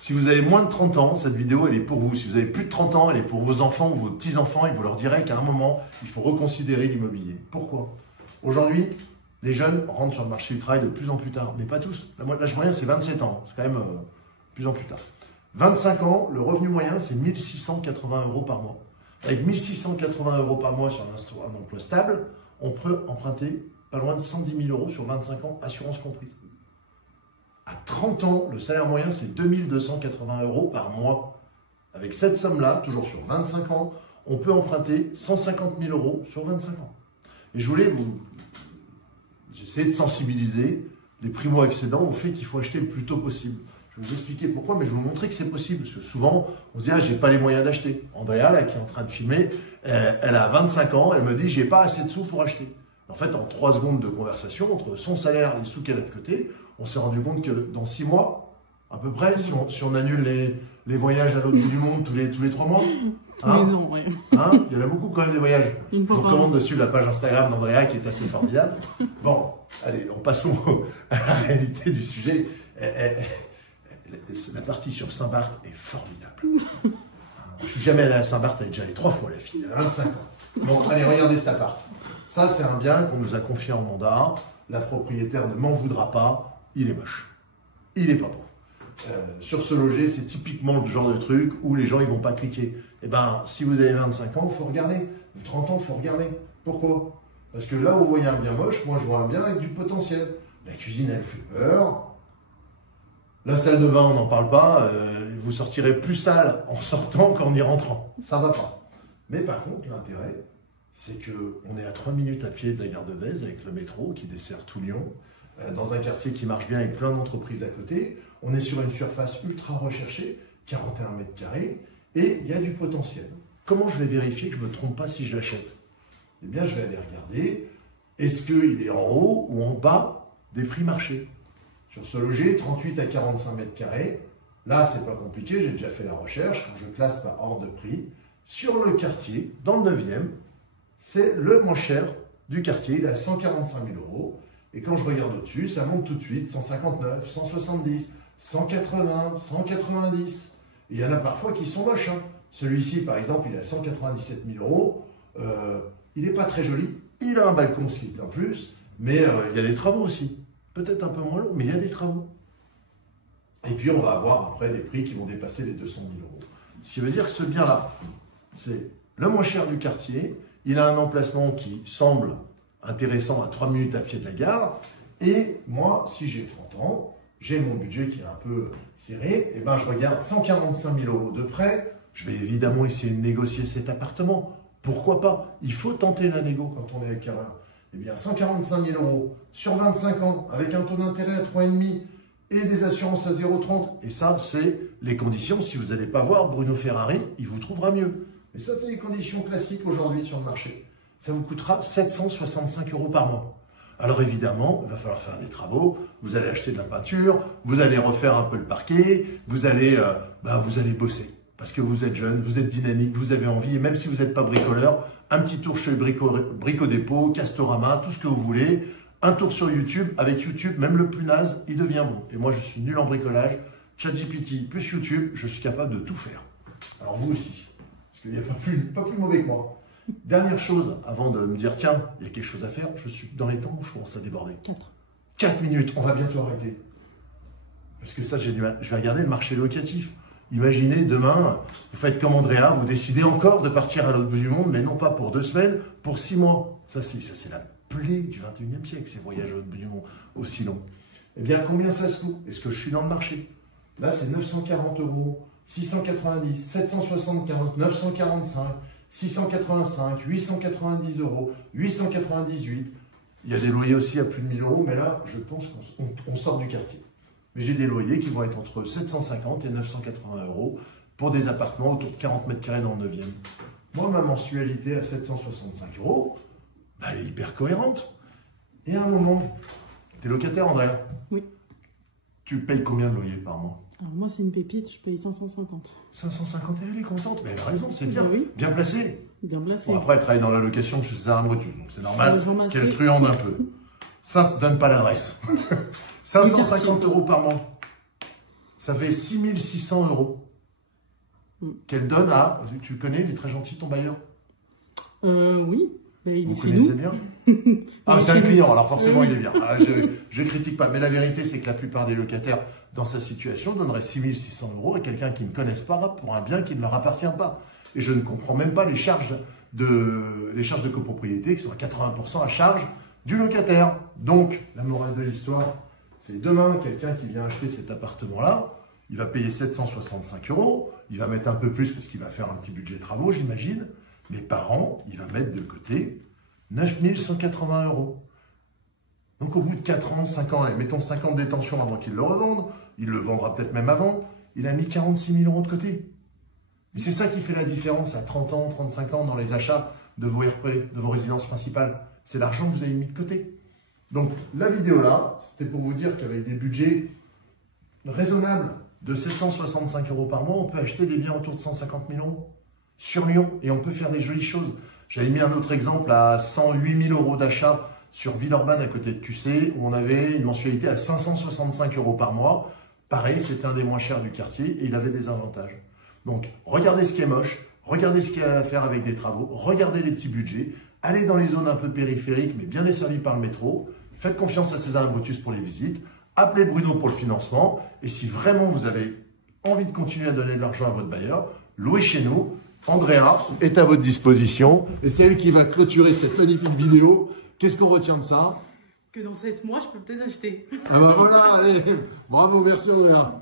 Si vous avez moins de 30 ans, cette vidéo, elle est pour vous. Si vous avez plus de 30 ans, elle est pour vos enfants ou vos petits-enfants et vous leur direz qu'à un moment, il faut reconsidérer l'immobilier. Pourquoi? Aujourd'hui, les jeunes rentrent sur le marché du travail de plus en plus tard, mais pas tous. L'âge moyen, c'est 27 ans. C'est quand même de plus en plus tard. 25 ans, le revenu moyen, c'est 1 680 € par mois. Avec 1 680 € par mois sur un emploi stable, on peut emprunter pas loin de 110 000 € sur 25 ans, assurance comprise. À 30 ans, le salaire moyen, c'est 2 280 € par mois. Avec cette somme-là, toujours sur 25 ans, on peut emprunter 150 000 € sur 25 ans. Et je voulais j'essaie de sensibiliser les primo-accédants au fait qu'il faut acheter le plus tôt possible. Je vais vous expliquer pourquoi, mais je vais vous montrer que c'est possible. Parce que souvent, on se dit, ah, j'ai pas les moyens d'acheter. Andrea, là, qui est en train de filmer, elle a 25 ans, elle me dit, j'ai pas assez de sous pour acheter. En fait, en 3 secondes de conversation, entre son salaire et les sous qu'elle a de côté, on s'est rendu compte que dans 6 mois, à peu près, si on annule les voyages à l'autre bout du monde tous les 3 mois, hein, maison, oui. Hein, il y en a beaucoup quand même des voyages. Je vous recommande de suivre la page Instagram d'Andrea qui est assez formidable. Bon, allez, passons à la réalité du sujet. La partie sur Saint-Barth est formidable. Je suis jamais allé à Saint-Barth, elle est déjà allée 3 fois, la fille, elle a 25 ans. Bon, allez, regardez cet appart. Ça, c'est un bien qu'on nous a confié en mandat. La propriétaire ne m'en voudra pas. Il est moche. Il est pas beau. Sur ce loger, c'est typiquement le genre de truc où les gens ils vont pas cliquer. Eh ben, si vous avez 25 ans, il faut regarder. 30 ans, il faut regarder. Pourquoi? Parce que là où vous voyez un bien moche, moi je vois un bien avec du potentiel. La cuisine, elle fait peur. La salle de bain, on n'en parle pas. Vous sortirez plus sale en sortant qu'en y rentrant. Ça va pas. Mais par contre, l'intérêt, c'est qu'on est à 3 minutes à pied de la gare de Vèze avec le métro qui dessert tout Lyon, dans un quartier qui marche bien avec plein d'entreprises à côté. On est sur une surface ultra recherchée, 41 mètres carrés, et il y a du potentiel. Comment je vais vérifier que je ne me trompe pas si je l'achète? Eh bien, je vais aller regarder, est-ce qu'il est en haut ou en bas des prix marché? Sur ce loger, 38 à 45 mètres carrés, là, c'est pas compliqué, j'ai déjà fait la recherche, quand je classe par ordre de prix, sur le quartier, dans le 9e, c'est le moins cher du quartier, il est à 145 000 €. Et quand je regarde au-dessus, ça monte tout de suite, 159, 170, 180, 190. Et il y en a parfois qui sont moches. Hein. Celui-ci, par exemple, il est à 197 000 €. Il n'est pas très joli. Il a un balcon, ce qui est un plus. Mais il y a des travaux aussi. Peut-être un peu moins long, mais il y a des travaux. Et puis, on va avoir après des prix qui vont dépasser les 200 000 €. Ce qui veut dire que ce bien-là, c'est le moins cher du quartier. Il a un emplacement qui semble intéressant à 3 minutes à pied de la gare. Et moi, si j'ai 30 ans, j'ai mon budget qui est un peu serré, et ben je regarde 145 000 € de prêt. Je vais évidemment essayer de négocier cet appartement. Pourquoi pas? Il faut tenter la négo quand on est acquéreur. Eh bien, 145 000 € sur 25 ans, avec un taux d'intérêt à 3,5 et des assurances à 0,30. Et ça, c'est les conditions. Si vous n'allez pas voir Bruno Ferrari, il vous trouvera mieux. Mais ça, c'est les conditions classiques aujourd'hui sur le marché. Ça vous coûtera 765 € par mois. Alors évidemment, il va falloir faire des travaux, vous allez acheter de la peinture, vous allez refaire un peu le parquet, vous allez bosser. Parce que vous êtes jeune, vous êtes dynamique, vous avez envie, et même si vous n'êtes pas bricoleur, un petit tour chez Brico Dépôt, Castorama, tout ce que vous voulez, un tour sur YouTube. Avec YouTube, même le plus naze, il devient bon. Et moi, je suis nul en bricolage. ChatGPT plus YouTube, je suis capable de tout faire. Alors vous aussi. Parce qu'il n'y a pas plus mauvais que moi. Dernière chose, avant de me dire, tiens, il y a quelque chose à faire, je suis dans les temps où je commence à déborder. 4 minutes, on va bientôt arrêter. Parce que ça, j'ai du mal. Je vais regarder le marché locatif. Imaginez, demain, vous faites comme Andrea, vous décidez encore de partir à l'autre bout du monde, mais non pas pour 2 semaines, pour 6 mois. Ça, c'est la plaie du 21e siècle, ces voyages à l'autre bout du monde aussi longs. Eh bien, combien ça se coûte? Est-ce que je suis dans le marché? Là, c'est 940 €, 690, 775, 945, 685, 890 €, 898. Il y a des loyers aussi à plus de 1000 €, mais là, je pense qu'on sort du quartier. Mais j'ai des loyers qui vont être entre 750 et 980 € pour des appartements autour de 40 mètres carrés dans le 9e. Moi, ma mensualité à 765 €, bah, elle est hyper cohérente. Et à un moment, tu es locataire, Andrea? Oui. Tu payes combien de loyer par mois? Alors moi, c'est une pépite, je paye 550. 550 et elle est contente, mais elle a raison, c'est bien. Oui. Bien placé. Bien placé. Bon, après, elle travaille dans la location chez Sarah Bretu, donc c'est normal qu'elle truande un peu. Ça ne donne pas l'adresse. 550 € par mois. Ça fait 6 600 € qu'elle donne à... Tu connais, il est très gentil, ton bailleur? Oui. Mais Vous connaissez bien? Ah, c'est un client, alors forcément il est bien. Ah, je critique pas, mais la vérité c'est que la plupart des locataires dans sa situation donneraient 6 600 € à quelqu'un qui ne connaissent pas pour un bien qui ne leur appartient pas. Et je ne comprends même pas les charges de copropriété qui sont à 80% à charge du locataire. Donc, la morale de l'histoire, c'est demain, quelqu'un qui vient acheter cet appartement-là, il va payer 765 €, il va mettre un peu plus parce qu'il va faire un petit budget de travaux, j'imagine, mais par an, il va mettre de côté 9 180 €. Donc au bout de 4 ans, 5 ans, allez, mettons 5 ans de détention avant qu'il le revende, il le vendra peut-être même avant, il a mis 46 000 € de côté. Et c'est ça qui fait la différence à 30 ans, 35 ans dans les achats de vos RP, de vos résidences principales. C'est l'argent que vous avez mis de côté. Donc la vidéo là, c'était pour vous dire qu'avec des budgets raisonnables de 765 € par mois, on peut acheter des biens autour de 150 000 € sur Lyon et on peut faire des jolies choses. J'avais mis un autre exemple à 108 000 € d'achat sur Villeurbanne à côté de QC où on avait une mensualité à 565 € par mois. Pareil, c'était un des moins chers du quartier et il avait des avantages. Donc, regardez ce qui est moche, regardez ce qu'il y a à faire avec des travaux, regardez les petits budgets, allez dans les zones un peu périphériques mais bien desservies par le métro, faites confiance à César Brutus pour les visites, appelez Bruno pour le financement et si vraiment vous avez envie de continuer à donner de l'argent à votre bailleur, louez chez nous. Andrea est à votre disposition et c'est elle qui va clôturer cette magnifique vidéo. Qu'est-ce qu'on retient de ça? Que dans 7 mois, je peux peut-être acheter. Ah bah voilà, allez, bravo, merci Andrea.